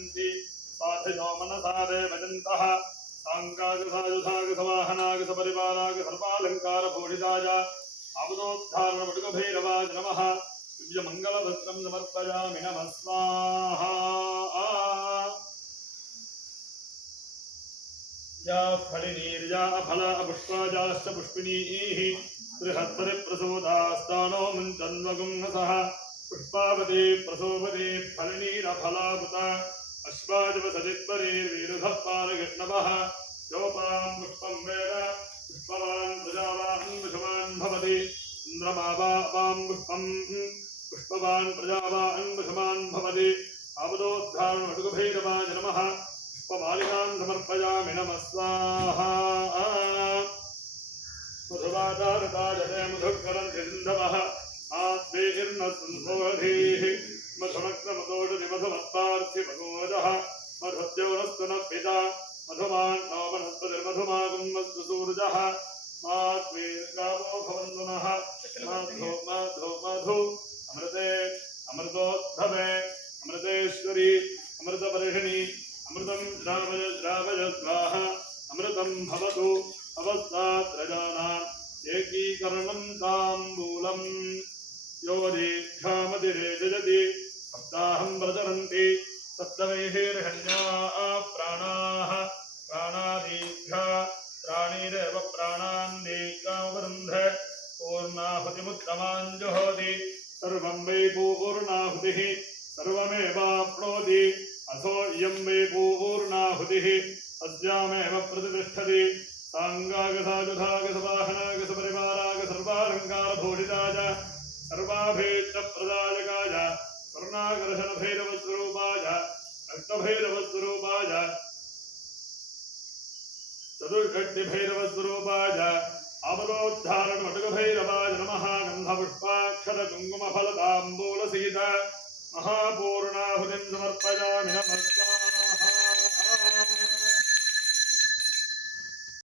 भजन्ति साधिनो मनसा देवजन्तः साङ्गागसायुधागसवाहनागसपरिवाराग सर्वालङ्कारभूषिताय आबुदोद्धारणपटुकभैरवाय नमः दिव्यमङ्गलभस्त्रं समर्पयामि नमः स्वाहा या फलिनीर्या फला पुष्पाजाश्च पुष्पिनीः बृहत्परिप्रसूदास्तानो मुञ्चन्वगुंहसः पुष्पावती प्रसोपती फलिनीरफलाभुता अश्वाजवसदित्परीर्वीरुधः पालकृष्णवः योपां पुष्पं वेद पुष्पवान् प्रजावान् वशवान् भवति इन्द्रमावापां पुष्पं पुष्पवान् प्रजावान् वशवान् भवति आबुदोद्धारणपटुकभैरवाय नमः पुष्पमालिकां समर्पयामि नमः स्वाहा मधुवादारताजते मधुकरन्ति सिन्धवः आत्मेर्नसंभोधीः मधुमग्नमतोषधिमधुमत्पार्थिमगोजः मधुद्योनस्तनः पिता मधुमान् नो वनस्पतिर्मधुमागं मधुसूर्यः मात्मेर्गावो भवन्तु नः मधु मधु मधु अमृते अमृतोद्भवे अमृतेश्वरी अमृतवर्षिणी अमृतं श्रावय श्रावय स्वाहा अमृतं भवतु अवस्तात्रजानाम् एकीकरणं ताम्बूलं यो दीक्षामतिरे जजति सप्ताहं प्रचरन्ति सप्तमैहिर्हन्याः प्राणाः प्राणादीक्षा प्राणिरेव प्राणान् दीक्षामवरुन्ध पूर्णाहुतिमुत्तमां जुहोति सर्वं वै पूर्णाहुतिः सर्वमेवाप्नोति अथो इयं वै पूर्णाहुतिः अस्यामेव प्रतिष्ठति साङ्गागसायुधागसवाहनागसपरिवाराग सर्वालङ्कारभूषिताय सर्वाभीष्टप्रदायकाय स्वर्णाकर्षणभैरवस्वरूपाय रक्तभैरवस्वरूपाय चतुष्षष्टिभैरवस्वरूपाय अवरोद्धारणमटुकभैरवाय नमः गन्धपुष्पाक्षरकुङ्कुमफलताम्बूलसहित महापूर्णाहुतिं समर्पयामि नमः स्वाहा